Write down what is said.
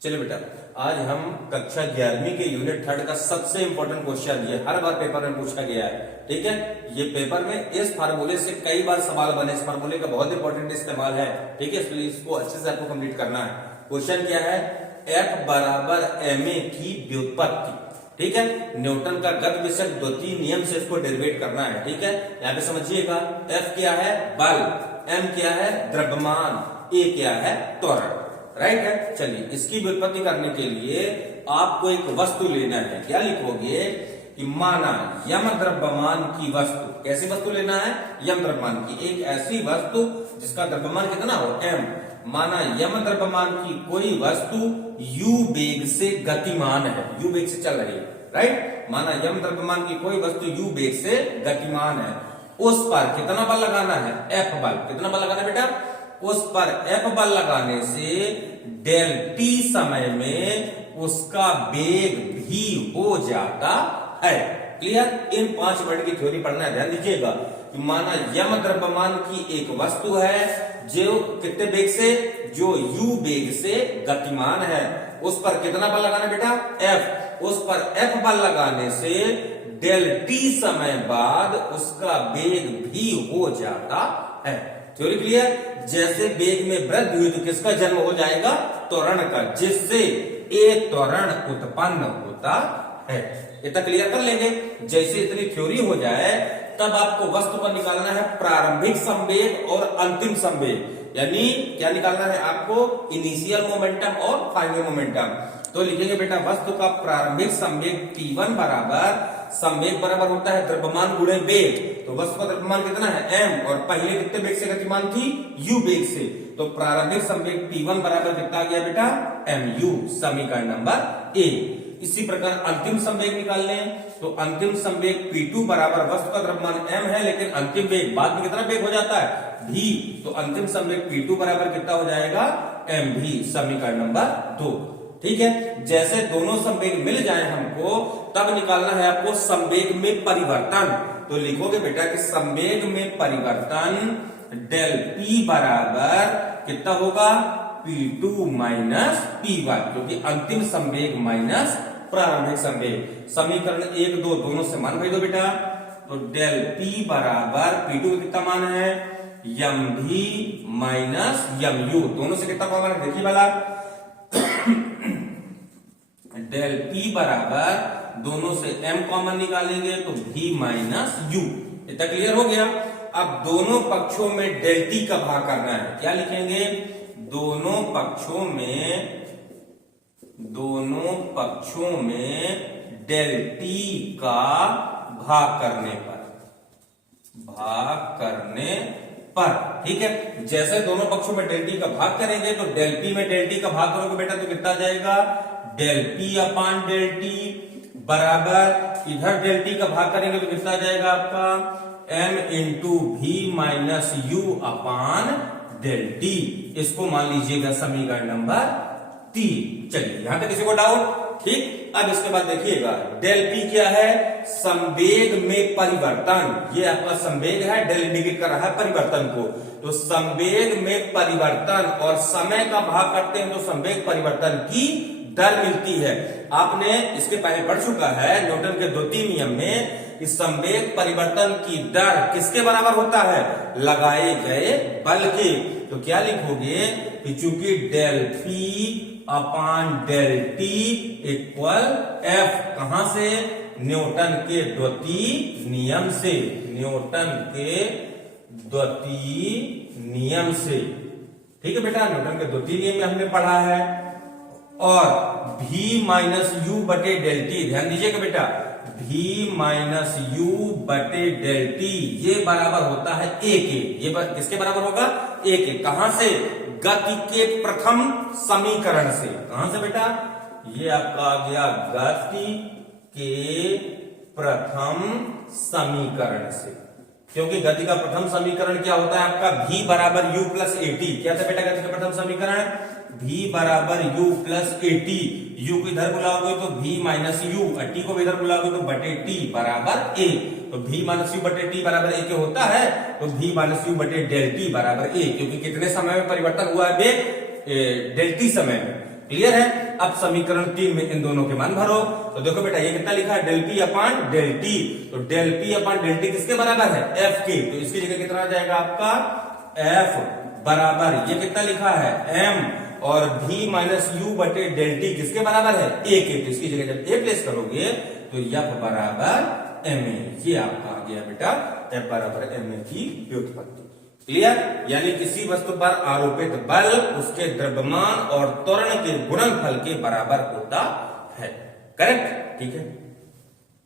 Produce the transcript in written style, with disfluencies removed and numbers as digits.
चलिए बेटा, आज हम कक्षा 11वीं के यूनिट 3 का सबसे इंपॉर्टेंट क्वेश्चन, ये हर बार पेपर में पूछा गया है। ठीक है, ये पेपर में इस फार्मूले से कई बार सवाल बने, इस फार्मूले का बहुत इंपॉर्टेंट इस्तेमाल है। ठीक है, इसलिए इसको अच्छे से आपको कंप्लीट करना है। क्वेश्चन क्या है? F बराबर ma की व्युत्पत्ति। ठीक है, न्यूटन का गति विषयक द्वितीय नियम से इसको डेरिवेट करना है। ठीक है, यहाँ पे समझिएगा, F क्या है? बल, m क्या है? द्रव्यमान, a क्या है? त्वरण। राइट है। चलिए, इसकी व्युत्पत्ति करने के लिए आपको एक वस्तु लेना है। क्या लिखोगे कि माना यम द्रव्यमान की वस्तु। कैसी वस्तु लेना है? यम द्रव्यमान की, एक ऐसी वस्तु जिसका द्रव्यमान कितना हो? m। माना यम द्रव्यमान की कोई वस्तु u वेग से गतिमान है, u वेग से चल रही है। राइट, माना यम द्रव्यमान की कोई वस्तु u वेग से गतिमान है, उस पर कितना बल लगाना है? F बल। कितना बल लगाना है बेटा? उस पर F बल लगाने से डेल t समय में उसका वेग भी हो जाता है। क्लियर? इन 5 मिनट की थ्योरी पढ़ना है, ध्यान दीजिएगा। कि माना यम द्रव्यमान की एक वस्तु है जो कितने वेग से? जो u वेग से गतिमान है, उस पर कितना बल लगाना बेटा? F। उस पर F बल लगाने से डेल t समय बाद उसका वेग भी हो जाता है। Theory clear? जैसे वेग में वृद्धि हुई तो किसका जन्म हो जाएगा? त्वरण का, जिससे एक त्वरण उत्पन्न होता है। इतना क्लियर कर लेंगे। जैसे इतनी थ्योरी हो जाए तब आपको वस्तु पर निकालना है प्रारंभिक संवेग और अंतिम संवेग। यानी क्या निकालना है आपको? इनिशियल मोमेंटम और फाइनल मोमेंटम। तो लिखेंगे बेटा, वस्तु का प्रारंभिक संवेग T1 बराबर, संवेग बराबर होता है द्रव्यमान गुणे वेग। तो वस्तु का द्रव्यमान कितना है? m, और पहले कितने वेग से गतिमान थी? u वेग से। तो प्रारंभिक संवेग T1 बराबर कितना आ गया बेटा? mu। समीकरण नंबर ए। इसी प्रकार अंतिम संवेग निकाल लें तो अंतिम संवेग P2 बराबर, वस्तु का द्रव्यमान m है लेकिन अंतिम वेग बाद में कितना वेग हो जाता है? v। तो अंतिम संवेग P2 बराबर कितना हो जाएगा? mv। समीकरण नंबर 2। ठीक है, जैसे दोनों संवेग मिल जाए हमको, तब निकालना है आपको संवेग में परिवर्तन। तो लिखोगे बेटा कि संवेग में परिवर्तन डेल p बराबर कितना होगा? P2 माइनस P1, क्योंकि अंतिम संवेग माइनस प्रारंभिक संवेग। समीकरण 1, 2 दोनों से मान भेज दो बेटा। तो डेल p बराबर P2 का कितना मान है? mv minus mu। दोनों से कितना कॉमन है? देखिए वाला डेल p बराबर, दोनों से m कॉमन निकालेंगे तो v माइनस u। इतना क्लियर हो गया। अब दोनों पक्षों में डेल t का भाग करना है। क्या लिखेंगे? दोनों पक्षों में डेल t का भाग करने पर। ठीक है, जैसे दोनों पक्षों में डेल t का भाग करेंगे तो डेल p में डेल t का भाग करोगे बेटा तो कितना जाएगा? Del p upon del t बराबर, इधर डेल t का भाग करेंगे तो कितना जाएगा आपका? m into v minus u upon del t। इसको मान लीजिएगा समीकरण नंबर 3। चलिए, यहां तक किसी को डाउट? ठीक। अब इसके बाद देखिएगा, डेल p क्या है? संवेग में परिवर्तन। ये आपका संवेग है, डेल इंडिकेट कर रहा है परिवर्तन को। तो संवेग में परिवर्तन और समय का भाग करते हैं तो संवेग परिवर्तन की दर मिलती है। आपने इसके पहले पढ़ चुका है न्यूटन के द्वितीय नियम में कि संवेग परिवर्तन की दर किसके बराबर होता है? लगाए गए बल के। तो क्या लिखोगे कि चूंकि del p upon del t equal f, कहां से? न्यूटन के द्वितीय नियम से। न्यूटन के द्वितीय नियम से। ठीक है बेटा, न्यूटन के द्वितीय नियम में हमने पढ़ा है। और v माइनस यू बटे डेल टी, ध्यान दीजिएगा बेटा, v माइनस यू बटे डेल टी ये बराबर होता है a के। ये किसके बराबर होगा? a के। कहां से? गति के प्रथम समीकरण से। कहां से बेटा? ये आपका आ गया गति के प्रथम समीकरण से। क्योंकि गति का प्रथम समीकरण क्या होता है आपका? v बराबर u प्लस at। क्या था बेटा गति का प्रथम समीकरण? v बराबर u प्लस at। u को इधर बुलाओगे तो v माइनस u, t को इधर बुलाओगे तो बटे t बराबर a। तो v माइनस u बटे t बराबर a के होता है, तो v माइनस u बटे डेल t बराबर a। क्योंकि कितने समय में परिवर्तन हुआ है? डेल t समय में। क्लियर है। अब समीकरण 3 में इन दोनों के मान भरो। तो देखो बेटा ये कितना लिखा है, del P upon del T. तो del P upon del T किसके बराबर है, एफ के। तो इसकी जगह कितना आ जाएगा आपका, एफ बराबर ये कितना लिखा है, एम, और v माइनस यू बटे डेल टी किसके बराबर है, ए के। तो इसकी जगह जब ए प्लेस करोगे तो एफ बराबर एम ए, ये आपका आ गया बेटा एफ बराबर एम ए की व्युत्पत्ति। क्लियर। यानी किसी वस्तु पर आरोपित बल उसके द्रव्यमान और त्वरण के गुणनफल के बराबर होता है। करेक्ट, ठीक है।